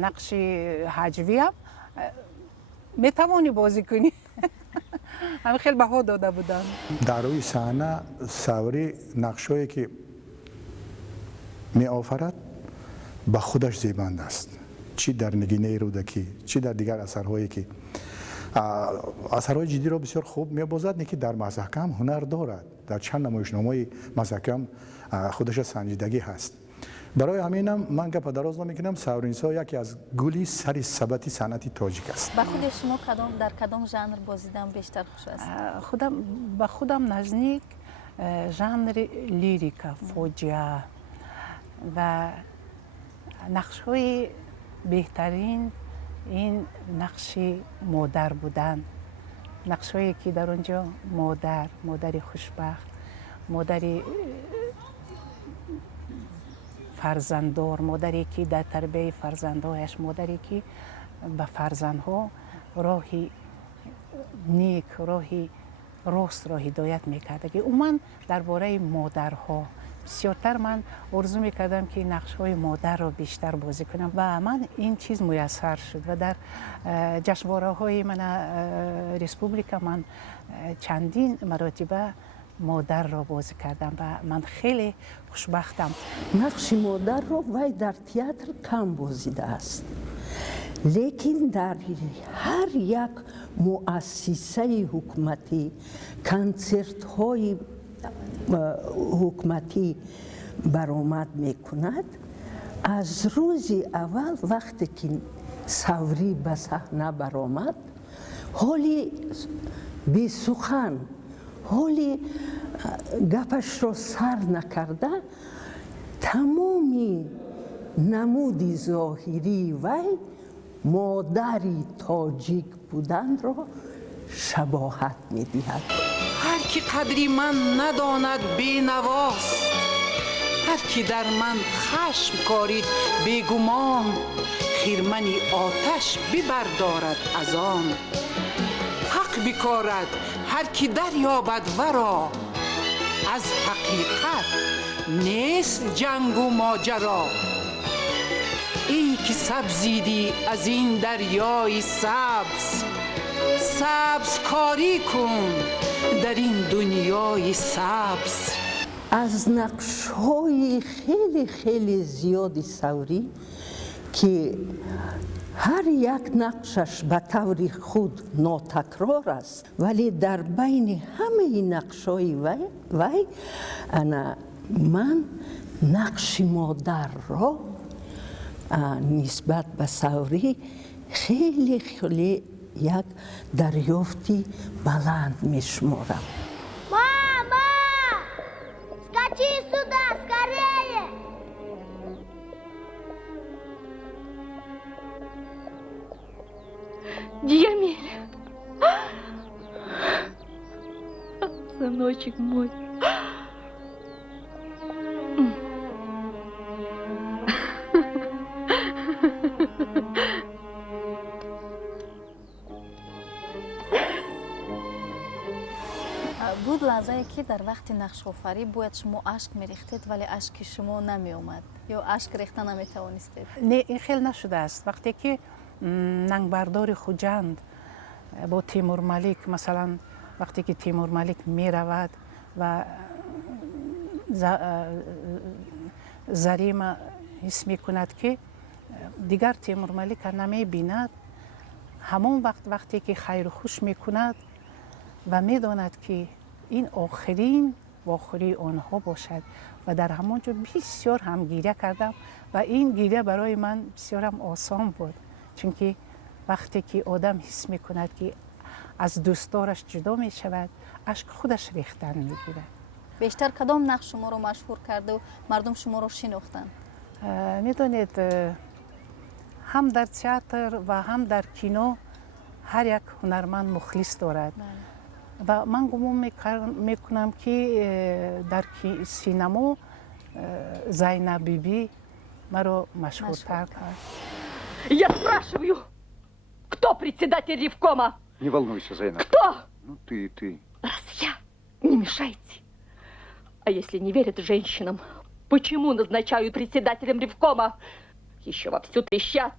نقش حجوی هم می توانی بازی کنی. همه خیلی بها داده بودن. در روی صحنه سوری نقشایی که می آفرد به خودش زیبند است. چی در نگینه رودکی چی در دیگر اثرهایی که اثرهای جدی را بسیار خوب می‌بازد نیکی در محضحکم هنر دارد. در چند نمایشنامه محضحکم خودش سنجیدگی هست. برای همینم من گپ دراز نمی‌کنم. سورینیسا یکی از گلی سر ثبت صنعت تاجیک است. با خود شما در کدام ژانر بازیدن بیشتر خوش است؟ به خودم نزدیک ژانر لیریکا، فوجیه و نقش‌های بهترین این نقش مادر بودن. نقش‌هایی که در اونجا مادری خوشبخت، مادری فرزنددار، مادری که در تربیت فرزندهایش، مادری که به فرزندها راهی نیک، راهی راست را هدایت میکرد. که من درباره مادرها بسیارتر من آرزو میکردم که نقش‌های مادر را بیشتر بازی کنم و من این چیز میسر شد و در جشنواره‌های من ریسپوبلیکا من چندین مراتبه مادر را بازی کردم و من خیلی خوشبختم. نقش مادر را وی در تئاتر کم بازیده است لیکن در هر یک مؤسسه حکومتی کنسرت های حکومتی برآمد میکند. از روز اول وقتی که سوری به صحنه برآمد حالی بی سخن، حالی گپش را سر نکرده تمامی نمود ظاهری وی مادری تاجیک بودن را شباهت می‌دهد. هر کی قدری من نداند بینواست، هر کی در من خشم کارید بیگمان، خرمنی آتش ببردارد از آن. حق بکارد هر کی دریابد ورا، از حقیقت نیست جنگ و ماجرا. ای که سبزیدی از این دریای سبز، سبز کاری کن در این دنیای سبز. از نقش‌های خیلی خیلی زیادی سوری که هر یک نقشش به طور خود ناتکرار است، ولی در بین همه نقش‌های وی من نقش مادر را نسبت به سوری خیلی خیلی یک دریافتی بلند میشمارم. Мама! Скачи сюда, скорее! Дьямиль! Сыночек мой! بود لحظه‌ای که در وقت نقش آفری باید شما اشک می‌ریختید ولی اشک شما نمی اومد یا اشک ریخته نمی‌توانستید؟ نه، این خیلی نشده است. وقتی که ننگبردار خوجند با تیمور ملیک، مثلا وقتی که تیمور ملیک می رود و زریم حس می کند که دیگر تیمور ملیک نمی بیند، همون وقتی که خیر و خوش می کند و می داند که این آخرین واخری آنها باشد و در همانجا بسیار هم گریه کردم و این گریه برای من بسیار هم آسان بود، چون که وقتی که آدم حس می کند که از دوستدارش جدا می شود، اشک خودش ریختن می گیرد. بیشتر کدام نقش شما رو مشهور کرده و مردم شما رو شناختن؟ می دانید هم در تئاتر و هم در کینو هر یک هنرمند مخلص دارد و من گمان میکنم که در سینما زینب بیبی مرا مشهورتر کرد. Я спрашиваю, кто председатель Ревкома? Не волнуйся, Зайнаб. Кто? Ну, ты. Раз я, не мешайте. А если не верят женщинам, почему назначают председателем Ревкома? Еще вовсю трещат.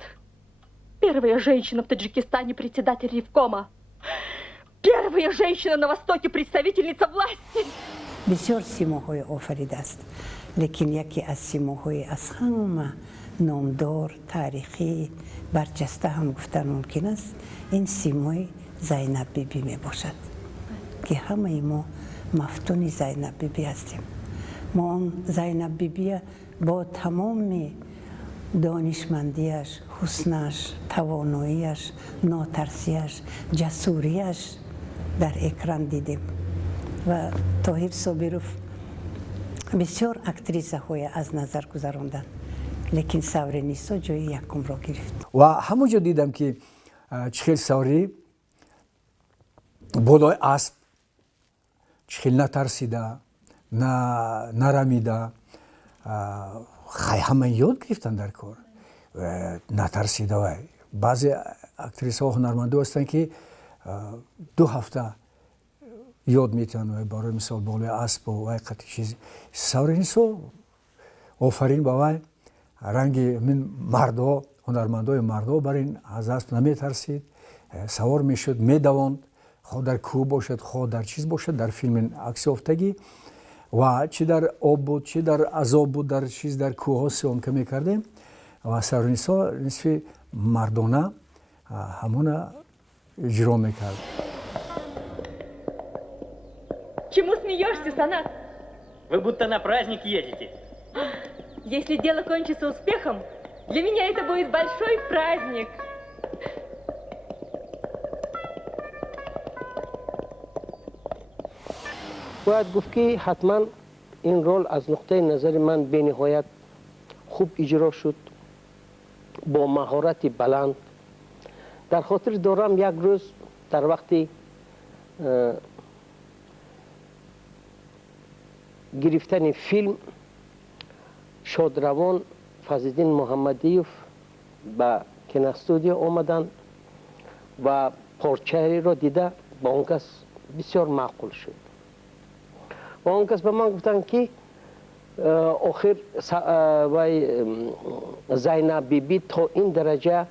Первая женщина в Таджикистане председатель Ревкома. Первая женщина на Востоке представительница власти. بسیار سیماهای آفریده است، لیکن یکی از سیماهای از همه نامدار تاریخی برجسته هم گفتن ممکن است این سیمای زینب بیبی می باشد که همه ما مفتون زینب بیبی هستیم. ما اون زینب بیبی با تمام دانشمندیش، حسنش، تواناییش، ناترسیش، جسوریش در اکران دیدیم و طاهر صابروف بسیار اکتریسه های از نظر گذراندن، لیکن سورنیسا جای یکم را گرفت. و همونجا دیدم که چخیل سوری بالای اسب چخیل نترسیده، نرمیده، همه یاد گرفتن در کار نترسیده. و بعضی اکتریسه ها هنرمنده هستن که 2 هفته یاد میتونن، برای مثال بالای اسب و قطعی چیزی. سورنیسا آفرین با وی رنگ من مردا، هنرمندای مردا بر این از اسب نمیترسید، سوار میشد، میدواند، خود در کوه باشد، خود در چیز باشد، در فیلم عکس افتگی و چی در آب بود، چی در عذاب بود، در چیز در کوه ها سیام که میکردیم و سورنیسا نصف مردانه همون اجرا میکرد. Чему смеешься, Санат? Вы будто на праздник едете. Если дело кончится успехом, для меня это будет большой праздник. باید گفت که حتما این رول از نقطه نظر من به نهایت خوب اجرا شد، با مهارت بلند. در خاطر دارم یک روز در وقتی گرفتن فیلم شادروان فضل‌الدین محمدیوف به کیناستودیو آمدن و پارچه را دیده با اون کس بسیار معقول شد. و اون کس به من گفتن که آخر وای زینب بیبی تا این درجه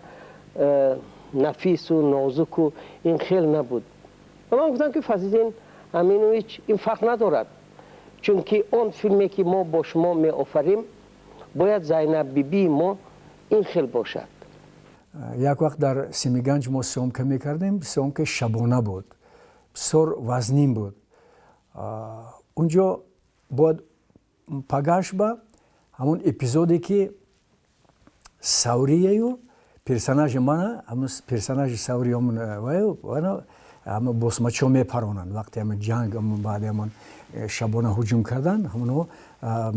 نفیس و نازک و این خیل نبود و من گفتم که فضیدین امینویچ این فرق ندارد چون که اون فیلمی که ما با شما می آفریم باید زینب بیبی ما این خیل باشد. یک وقت در سیمیگنج ما سیمکه میکردیم، سیمکه شبانه بود، بسیار وزنین بود. اونجا باید پگاش با همون اپیزودی که سوریه و персонажи мана ам персонажи савриомун вай ам босмачо мепаронанд вақте ам ҷанг ам баъди амон шабона ҳуҷум кардан ҳамоно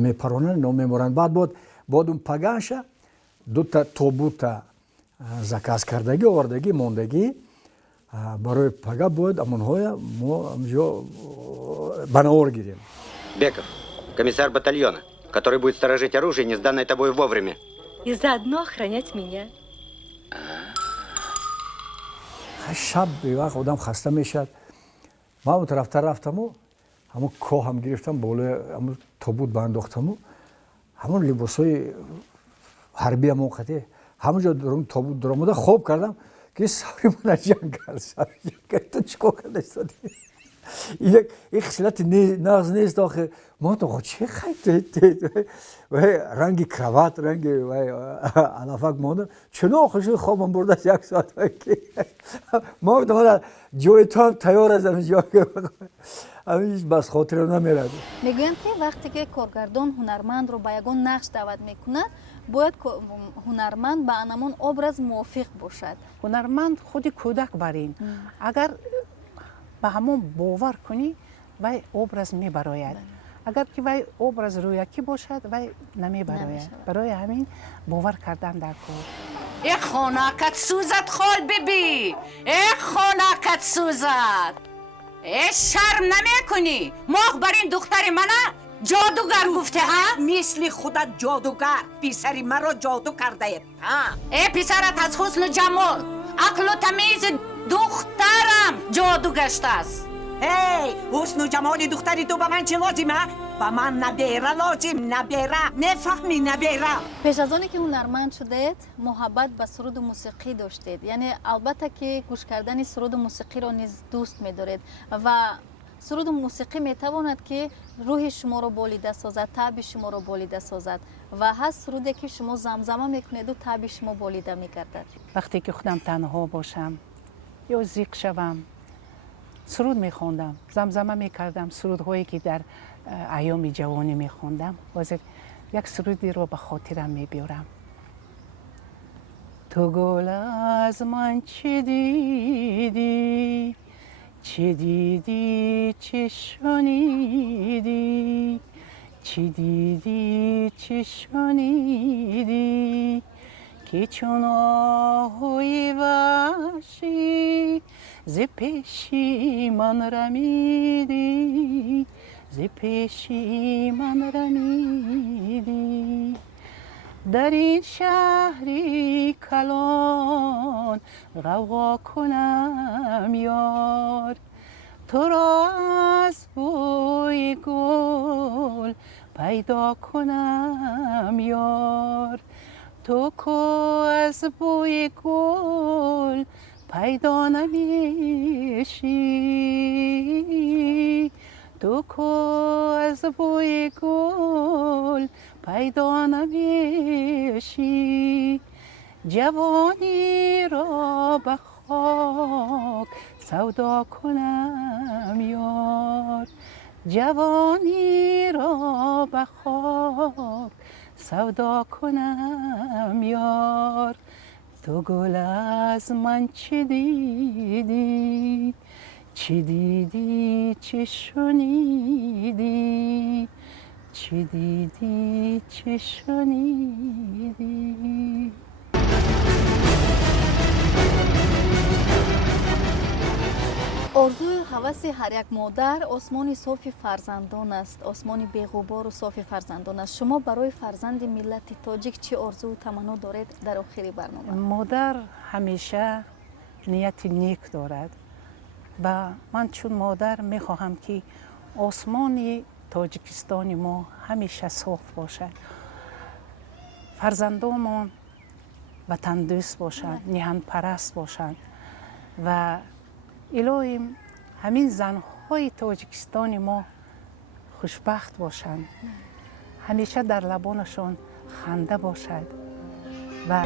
мепаронанд ном меморанд баъд бод ун пагаша дута тобута заказ кардагӣ овардагӣ мондагӣ барои пага бояд амонҳоя мо амҷо банавор гирем. Беков, комиссар батальона, который будет сторожить оружие, не сданное тобой вовремя. И заодно охранять меня. шаб бевақт одам хаста мешавад. ман он тарафтар рафтаму ҳамон коҳам гирифтам болои ҳамон тобут баандохтаму ҳамон либосҳои ҳарби ҳамон қатъи ҳама ҷо тобут доромада хоб кардам ки саври мана ҷанг кард ту чӣ кор карда истоди ин хислати нағз нест охир мо чи хайт ранги крават ранги анафак монда чунон охир шуд хобам бурдааст як соат мо гуфтам ҷои ту ҳам тайёр аст ҳамин бас хотирам намерад. мегӯянд ки вақте ки коргардон ҳунармандро ба ягон нақш даъват мекунад бояд ҳунарманд ба анамон образ мувофиқ бошад. ҳунарманд худи кӯдак барин агар ба ҳамон бовар кунӣ вай образ мебарояд агар ки вай образ рӯякӣ бошад вай намебарояд барои ҳамин бовар кардан дар кор. خوناکت سوزد خال ببی خوناکت سوزد شرم نمی کنی مخ بر این دختر منه جادوگر گفته ها مثل خودت جادوگر پیسری مرا جادو کرده ای پیسرت از حسن و جمال عقل و تمیز دخترم جادو گشته است. حسن و جمال دختری تو به من چه لازمه؟ به من نبیره لازم نبیره نفهمی نبیره. پیش از آنی که هنرمند شدید محبت به سرود و موسیقی داشتید یعنی البته که گوش کردن سرود و موسیقی را نیز دوست می‌دارید و سرود و موسیقی میتواند که روح شما را بالیده سازد طبع شما را بالیده سازد و هست سرودی که شما زمزمه میکنید و طبع شما بالیده میگردد. وقتی که خودم تنها باشم یا زیق شوم سرود میخوندم زمزمه میکردم سرودهایی که در ایام جوانی میخوندم باز یک سرودی رو به خاطرم میبیارم. تو گل از من چه دیدی چه دیدی چه شنیدی چه دیدی چه شنیدی که چون آهوی وحشی ز پیشی من رمیدی ز پیشی من رمیدی در این شهری کلان غوغا کنم یار تو را از بوی گل پیدا کنم یار تو کو از بوی گل پیدا نمیشی تو کو از بوی گل پیدا نمیشی جوانی را به خاک سودا کنم یار جوانی را به خاک سودا کنم یار تو گل از من چه دیدی چه دیدی چه شنیدی چه دیدی چه شنیدی. آرزوی هوس هر یک مادر آسمان صافی فرزندان است آسمان بی‌غبار و صافی فرزندان است. شما برای فرزند ملت تاجیک چه آرزو و تمنا دارید در آخر برنامه؟ مادر همیشه نیت نیک دارد و من چون مادر میخواهم که آسمان تاجیکستان ما همیشه صاف باشد. فرزندانمان وطن دوست باشند، میهن پرست باشند و الهیم همین زنهای تاجیکستان ما خوشبخت باشند، همیشه در لبانشان خنده باشد و